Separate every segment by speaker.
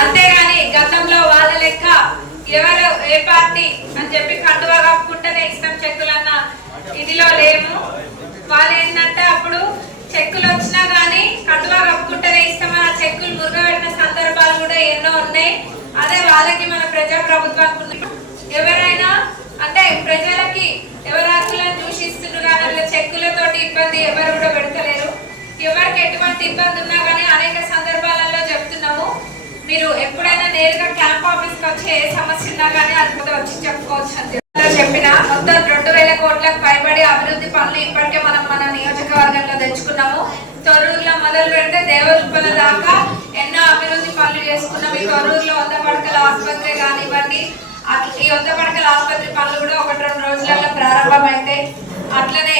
Speaker 1: అంతేగాని గతంలో వాళ్ళ లెక్క ఎవరు ఏ పార్టీ అని చెప్పి కండువా కప్పుకుంటేనే ఇస్తాం చెక్కులన్న ఇదిలో లేము. వాళ్ళు ఏంటంటే అప్పుడు చెక్కులు వచ్చినా కానీ కండువా కప్పుకుంటేనే ఇస్తామని ఆ చెక్కులు మురుగబెట్టిన సందర్భాలు కూడా ఎన్నో ఉన్నాయి. అదే వాళ్ళకి మన ప్రజాప్రభుత్వానికి వచ్చే ఏ సమస్య ఉన్నా కానీ అది వచ్చి చెప్పుకోవచ్చు అని చెప్పిన మొత్తం రెండు వేల కోట్లకు పైబడి అభివృద్ధి పనులు ఇప్పటికే మనం మన నియోజకవర్గంలో తెచ్చుకున్నాము. తొర్రూరులో మొదలు పెడితే దేవరుప్పల దాకా ఎన్నో అభివృద్ధి పనులు చేసుకున్నాం. ఈ తొర్రూరులో వంద పడకల ఆసుపత్రి కానివ్వండి అట్ల- ఈ వంద పడకల ఆసుపత్రి పనులు కూడా ఒకటి రెండు రోజులలో ప్రారంభమైతే అట్లనే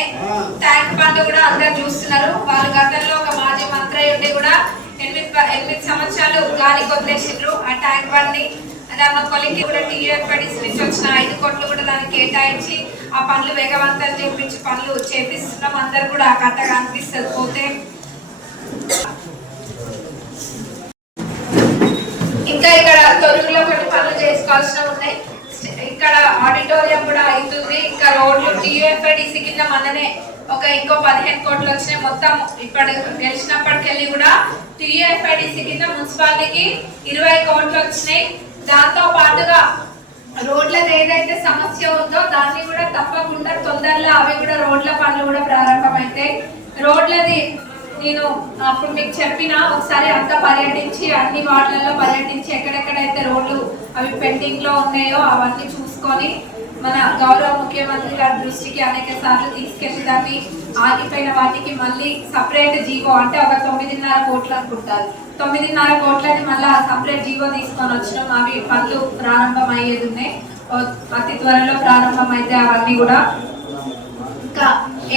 Speaker 1: ట్యాంక్ బండ్ కూడా అందరు చూస్తున్నారు. వాళ్ళు గతంలో ఒక మాజీ మంత్రి ఉండి కూడా ఎనిమిది ప- ఎనిమిది సంవత్సరాలు గాలికి వదిలేసిండ్రు ఆ ట్యాంక్ బండ్ని ని కూడా టీఎఫ్ఐడిసి నుంచి వచ్చిన ఐదు కోట్లు కూడా దానికి కేటాయించి ఆ పనులు వేగవంతం చేపించి పనులు చేపిస్తున్నాం. అందరు కూడా ఆ కథగా అనిపిస్తుంది పోతే ఇంకా ఇక్కడ తొలుగులో కొన్ని పనులు చేసుకోవాల్సిన ఉన్నాయి. ఇక్కడ ఆడిటోరియం కూడా అవుతుంది. ఇంకా రోడ్లు టీఎఫ్ఐడిసి కింద మననే ఒక ఇంకో పదిహేను కోట్లు వచ్చినాయి. మొత్తం ఇప్పటి గెలిచినప్పటికెళ్ళి కూడా టీఎఫ్ఐడిసి కింద మున్సిపాలిటీకి ఇరవై కోట్లు వచ్చినాయి. దాంతో పాటుగా రోడ్లది ఏదైతే సమస్య ఉందో దాన్ని కూడా తప్పకుండా తొందరలో అవి కూడా రోడ్ల పనులు కూడా ప్రారంభమైతాయి. రోడ్లది నేను అప్పుడు మీకు చెప్పిన ఒకసారి అంతా పర్యటించి అన్ని వార్డులలో పర్యటించి ఎక్కడెక్కడైతే రోడ్లు అవి పెండింగ్లో ఉన్నాయో అవన్నీ చూసుకొని మన గౌరవ ముఖ్యమంత్రి గారి దృష్టికి అనేక సార్లు తీసుకెళ్ళి దాన్ని ఆగిపోయిన వాటికి మళ్ళీ సపరేట్ జీవో అంటే ఒక తొమ్మిదిన్నర కోట్లు అనుకుంటారు. తొమ్మిదిన్నర కోట్లని మళ్ళీ సపరేట్ జీవో తీసుకొని వచ్చినాం అవి పనులు ప్రారంభం అయ్యేది ఉన్నాయి అతి త్వరలో ప్రారంభం అయితే అవన్నీ కూడా. ఇంకా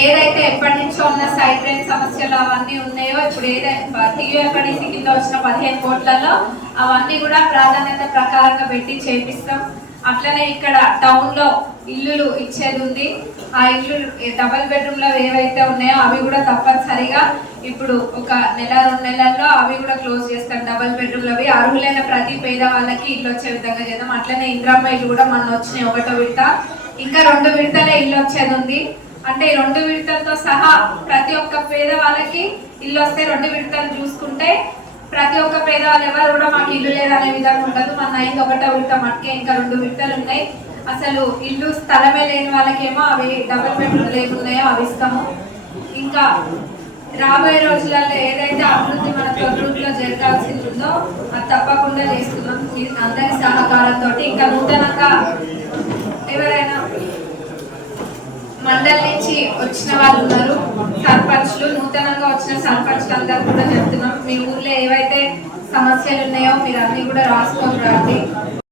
Speaker 1: ఏదైతే ఎప్పటి నుంచో ఉన్న సైడ్ ట్రైన్ సమస్యలు అవన్నీ ఉన్నాయో ఇప్పుడు ఏదైతే టీయూఎఫ్డిసి కింద వచ్చిన పదిహేను కోట్లలో అవన్నీ కూడా ప్రాధాన్యత ప్రకారంగా పెట్టి చేపిస్తాం. అట్లనే ఇక్కడ టౌన్లో ఇల్లులు ఇచ్చేది ఉంది. ఆ ఇల్లు డబల్ బెడ్రూమ్లో ఏవైతే ఉన్నాయో అవి కూడా తప్పనిసరిగా ఇప్పుడు ఒక నెల రెండు నెలల్లో అవి కూడా క్లోజ్ చేస్తాం డబల్ బెడ్రూమ్ అవి. అర్హులైన ప్రతి పేద వాళ్ళకి ఇల్లు వచ్చే విధంగా చేద్దాం. అట్లనే ఇంద్రమ్మ ఇల్లు కూడా మన వచ్చినాయి ఒకటో విడత. ఇంకా రెండు విడతలే ఇల్లు వచ్చేది ఉంది. అంటే ఈ రెండు విడతలతో సహా ప్రతి ఒక్క పేద వాళ్ళకి ఇల్లు వస్తే రెండు విడతలు చూసుకుంటే ప్రతి ఒక్క పేదవాళ్ళు ఎవరు కూడా మాకు ఇల్లు లేదనే విధంగా ఉండదు. మన అయింది ఒకటో విడత మట్టుకే ఇంకా రెండు విడతలు ఉన్నాయి. అసలు ఇల్లు స్థలమే లేని వాళ్ళకేమో అవి డబుల్ బెడ్రూమ్ లేకున్నాయో అవి ఇస్తాము. ఇంకా రాబోయే రోజులలో ఏదైతే అభివృద్ధి మన తొర్రూరులో జరగాల్సింది ఉందో అది తప్పకుండా చేస్తున్నాం. అందరి సహకారంతో. ఇంకా నూతనంగా ఎవరైనా మండలి నుంచి వచ్చిన వాళ్ళు ఉన్నారు. సర్పంచ్లు నూతనంగా వచ్చిన సర్పంచ్లు అందరూ కూడా చెప్తున్నాం. మీ ఊర్లో ఏవైతే సమస్యలు ఉన్నాయో మీరు అన్ని కూడా రాసుకొని రండి.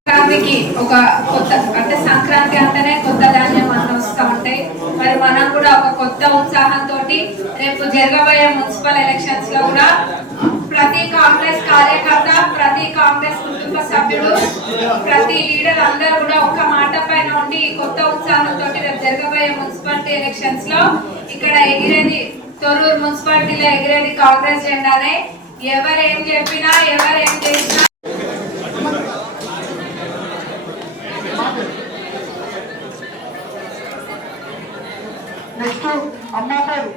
Speaker 1: సంక్రాంతికి ఒక కొత్త అంటే సంక్రాంతి అంటేనే కొత్త ధాన్యం అన్న వస్తూ ఉంటాయి. మరి మనం కూడా ఒక కొత్త ఉత్సాహంతో రేపు జరగబోయే మున్సిపల్ ఎలక్షన్స్లో కూడా ప్రతి కాంగ్రెస్ కార్యకర్త ప్రతి కాంగ్రెస్ కుటుంబ సభ్యుడు ప్రతి లీడర్ అందరూ కూడా ఒక మాట పైన కొత్త ఉత్సాహంతో రేపు జరగబోయే మున్సిపాలిటీ ఎలక్షన్స్లో ఇక్కడ ఎగిరేది తొర్రూరు మున్సిపాలిటీలో ఎగిరేది కాంగ్రెస్ జెండానే. ఎవరు ఏం చెప్పినా ఎవరు ఏం చేసినా.
Speaker 2: నెక్స్ట్ అమ్మ పేరు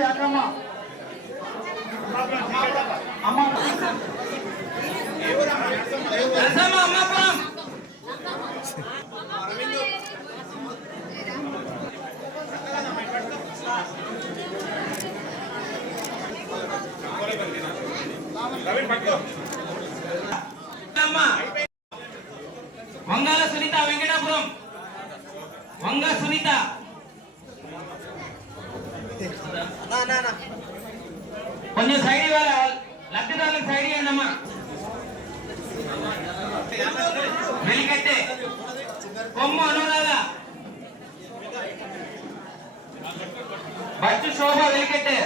Speaker 2: యాకమ్మ. అమ్మ
Speaker 3: వంగాల సునీత వెంకటాపురం. వంగ సునీత. కొంచెం సైడ్ ఇవ్వాలి? లబ్ధిదారులకు సైడ్ ఇవ్వండి అమ్మా. వెలికట్టే కొమ్ము అనురాధ. బచ్చు శోభ వెలికట్టే